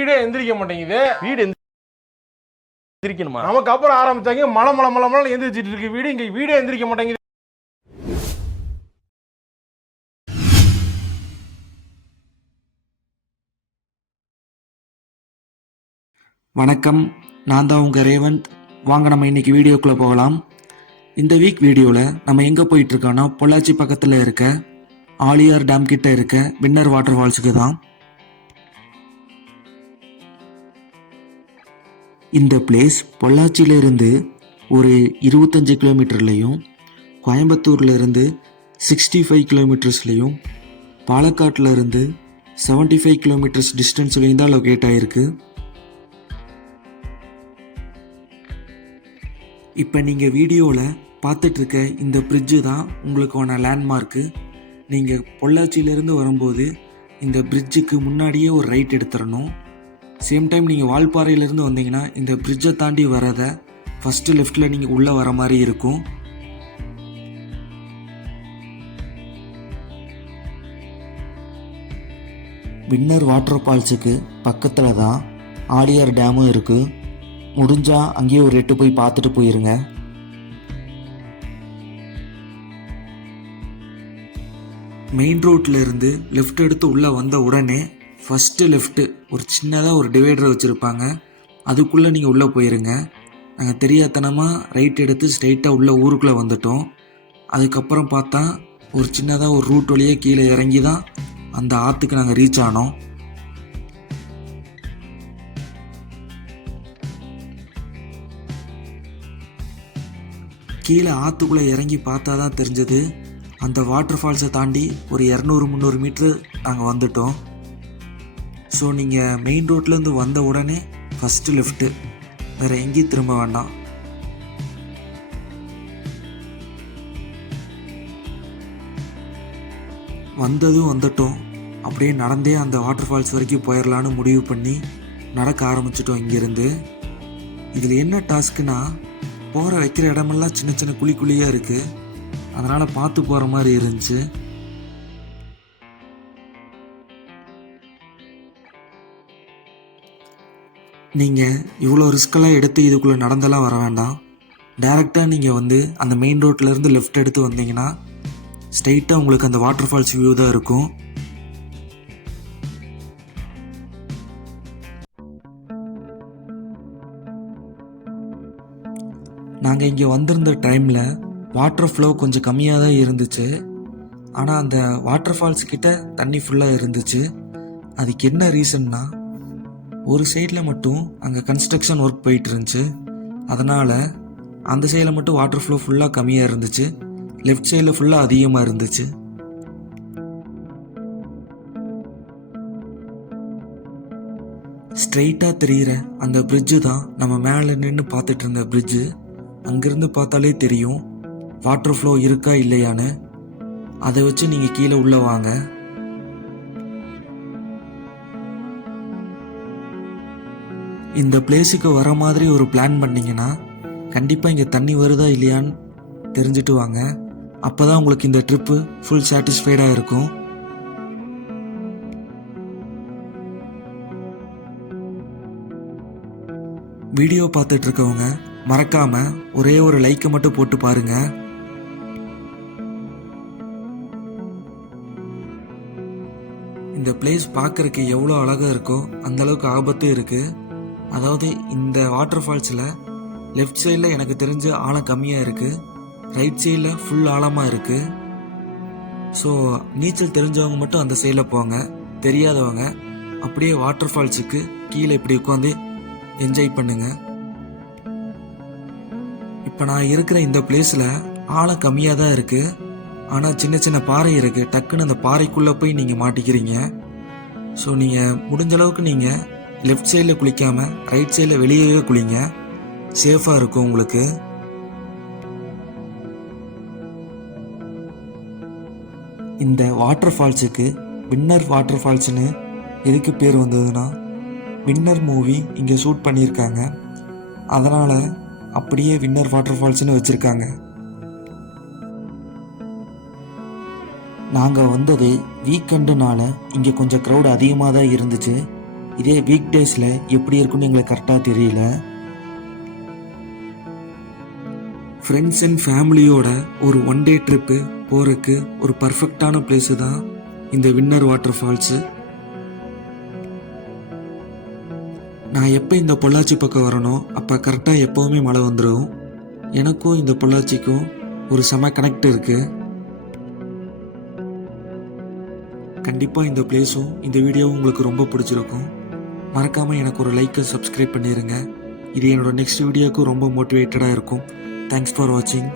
வீடே எந்திரிக்க மாட்டேங்குது. வீடு எந்திரிக்கணுமா? நமக்கு அப்புறம் ஆரம்பிச்சாங்க மலை மலை மலை மலை எந்திரிச்சிட்டு இருக்கு வீடு. இங்க வீடே எந்திரிக்க மாட்டேங்குது. வணக்கம், நான் தான் உங்கள் ரேவந்த். வாங்க நம்ம இன்றைக்கி வீடியோக்குள்ளே போகலாம். இந்த வீக் வீடியோவில் நம்ம எங்கே போயிட்டுருக்கோன்னா பொள்ளாச்சி பக்கத்தில் இருக்க ஆழியார் டேம் கிட்ட இருக்க வின்னர் வாட்டர் ஃபால்ஸுக்கு தான். இந்த பிளேஸ் பொள்ளாச்சியிலேருந்து ஒரு 25 கிலோமீட்டர்லேயும், கோயம்புத்தூர்லேருந்து 65 கிலோமீட்டர்ஸ்லேயும், பாலக்காட்டில் இருந்து 75 கிலோமீட்டர்ஸ் டிஸ்டன்ஸ்லேயும் தான் லொக்கேட் ஆகிருக்கு. இப்போ நீங்கள் வீடியோவில் பார்த்துட்ருக்க இந்த பிரிட்ஜு தான் உங்களுக்கான லேண்ட்மார்க்கு. நீங்கள் பொள்ளாச்சியிலேருந்து வரும்போது இந்த பிரிட்ஜுக்கு முன்னாடியே ஒரு ரைட் எடுத்துடணும். சேம் டைம் நீங்கள் வால்பாறையிலேருந்து வந்தீங்கன்னா இந்த பிரிட்ஜை தாண்டி வரதை ஃபஸ்ட்டு லெஃப்டில் நீங்கள் உள்ளே வர மாதிரி இருக்கும். வின்னர் வாட்டர் ஃபால்ஸுக்கு பக்கத்தில் தான் ஆழியார் டேமும் இருக்குது. முடிஞ்சால் அங்கேயே ஒரு எட்டு போய் பார்த்துட்டு போயிருங்க. மெயின் ரோட்டில் இருந்து லெஃப்ட் எடுத்து உள்ளே வந்த உடனே ஃபஸ்ட்டு லெஃப்ட்டு ஒரு சின்னதாக ஒரு டிவைடர் வச்சுருப்பாங்க. அதுக்குள்ளே நீங்கள் உள்ளே போயிருங்க. நாங்கள் தெரியாதனமாக ரைட் எடுத்து ஸ்ட்ரைட்டாக உள்ள ஊருக்குள்ளே வந்துட்டோம். அதுக்கப்புறம் பார்த்தா ஒரு சின்னதாக ஒரு ரூட் வழியாக கீழே இறங்கி தான் அந்த ஆற்றுக்கு நாங்கள் ரீச் ஆனோம். கீழே ஆற்றுக்குள்ளே இறங்கி பார்த்தா தான் தெரிஞ்சது அந்த வாட்டர் ஃபால்ஸை தாண்டி ஒரு 200-300 மீட்ரு நாங்கள் வந்துட்டோம். ஸோ நீங்கள் மெயின் ரோட்லேருந்து வந்த உடனே ஃபஸ்ட்டு லெஃப்ட்டு, வேறு எங்கேயும் திரும்ப வேண்டாம். வந்ததும் வந்துட்டோம். அப்படியே நடந்தே அந்த வாட்டர் ஃபால்ஸ் வரைக்கும் போயிடலான்னு முடிவு பண்ணி நடக்க ஆரம்பிச்சிட்டோம் இங்கேருந்து. இதில் என்ன டாஸ்க்குன்னா, போகிற வைக்கிற இடமெல்லாம் சின்ன சின்ன குழி குழியாக இருக்குது. அதனால் பார்த்து போகிற மாதிரி இருந்துச்சு. நீங்கள் இவ்வளோ ரிஸ்கெல்லாம் எடுத்து இதுக்குள்ளே நடந்தெல்லாம் வர வேண்டாம். டைரெக்டாக நீங்கள் அந்த மெயின் ரோட்லேருந்து லெஃப்ட் எடுத்து வந்தீங்கன்னா ஸ்ட்ரைட்டாக உங்களுக்கு அந்த வாட்டர் ஃபால்ஸ் வியூ தான் இருக்கும். நாங்கள் இங்கே வந்திருந்த டைமில் வாட்டர் ஃப்ளோ கொஞ்சம் கம்மியாக தான் இருந்துச்சு. ஆனால் அந்த வாட்டர் ஃபால்ஸ் கிட்ட தண்ணி ஃபுல்லாக இருந்துச்சு. அதுக்கு என்ன ரீசன்னா, ஒரு சைடில் மட்டும் அங்கே கன்ஸ்ட்ரக்ஷன் ஒர்க் போயிட்டு இருந்துச்சு. அதனால் அந்த சைடில் மட்டும் வாட்டர் ஃப்ளோ ஃபுல்லாக கம்மியாக இருந்துச்சு. லெஃப்ட் சைடில் ஃபுல்லாக அதிகமாக இருந்துச்சு. ஸ்ட்ரெயிட்டாக தெரிகிற அந்த பிரிட்ஜு தான் நம்ம மேலே நின்று பார்த்துட்டு இருந்த பிரிட்ஜு. அங்கேருந்து பார்த்தாலே தெரியும் வாட்டர் ஃப்ளோ இருக்கா இல்லையான்னு. அதை வச்சு நீங்கள் கீழே உள்ளே வாங்க. இந்த பிளேஸுக்கு வர மாதிரி ஒரு பிளான் பண்ணிங்கன்னா கண்டிப்பாக இங்கே தண்ணி வருதா இல்லையான்னு தெரிஞ்சுட்டு வாங்க. அப்போ தான் உங்களுக்கு இந்த ட்ரிப்பு ஃபுல் சாட்டிஸ்ஃபைடாக இருக்கும். வீடியோ பார்த்துட்ருக்கவங்க மறக்காமல் ஒரே ஒரு லைக்கை மட்டும் போட்டு பாருங்க. இந்த பிளேஸ் பார்க்குறக்கு எவ்வளோ அழகாக இருக்கோ அந்தளவுக்கு ஆபத்தும் இருக்குது. அதாவது இந்த வாட்டர் ஃபால்ஸில் லெஃப்ட் சைடில் எனக்கு தெரிஞ்ச ஆழம் கம்மியாக இருக்குது, ரைட் சைடில் ஃபுல் ஆழமாக இருக்குது. ஸோ நீச்சல் தெரிஞ்சவங்க மட்டும் அந்த சைடில் போங்க. தெரியாதவங்க அப்படியே வாட்டர் ஃபால்ஸுக்கு கீழே இப்படி உட்காந்து என்ஜாய் பண்ணுங்கள். இப்போ நான் இருக்கிற இந்த பிளேஸில் ஆழம் கம்மியாக தான் இருக்குது. ஆனால் சின்ன சின்ன பாறை இருக்குது. டக்குன்னு அந்த பாறைக்குள்ளே போய் நீங்கள் மாட்டிக்கிறீங்க. ஸோ நீங்கள் முடிஞ்ச அளவுக்கு நீங்கள் லெஃப்ட் சைடில் குளிக்காமல் ரைட் சைடில் வெளியவே குளிங்க. சேஃபாக இருக்கும் உங்களுக்கு. இந்த வாட்டர் ஃபால்ஸுக்கு வின்னர் வாட்டர் ஃபால்ஸ்னு எதுக்கு பேர் வந்ததுன்னா, வின்னர் மூவி இங்கே ஷூட் பண்ணியிருக்காங்க. அதனால் அப்படியே வின்னர் வாட்டர் ஃபால்ஸ்னு வச்சுருக்காங்க. நாங்கள் வந்தது வீக்கெண்டுனால இங்கே கொஞ்சம் க்ரௌட் அதிகமாக தான் இருந்துச்சு. இதே வீக் டேஸில் எப்படி இருக்குன்னு எங்களுக்கு கரெக்டாக தெரியல. ஃப்ரெண்ட்ஸ் அண்ட் ஃபேமிலியோட ஒரு ஒன் டே ட்ரிப்பு போகிறதுக்கு ஒரு பர்ஃபெக்டான பிளேஸு தான் இந்த வின்னர் வாட்டர் ஃபால்ஸு. நான் எப்போ இந்த பொள்ளாச்சி பக்கம் வரனோ அப்போ கரெக்டாக எப்போவுமே மழை வந்துடும். எனக்கும் இந்த பொள்ளாச்சிக்கும் ஒரு செம கனெக்ட் இருக்குது. கண்டிப்பாக இந்த பிளேஸும் இந்த வீடியோவும் உங்களுக்கு ரொம்ப பிடிச்சிருக்கும். மறக்காமல் எனக்கு ஒரு லைக்கை சப்ஸ்கிரைப் பண்ணிடுங்க. இது என்னோட நெக்ஸ்ட் வீடியோவுக்கு ரொம்ப மோட்டிவேட்டடாக இருக்கும். தேங்க்ஸ் ஃபார் வாட்சிங்.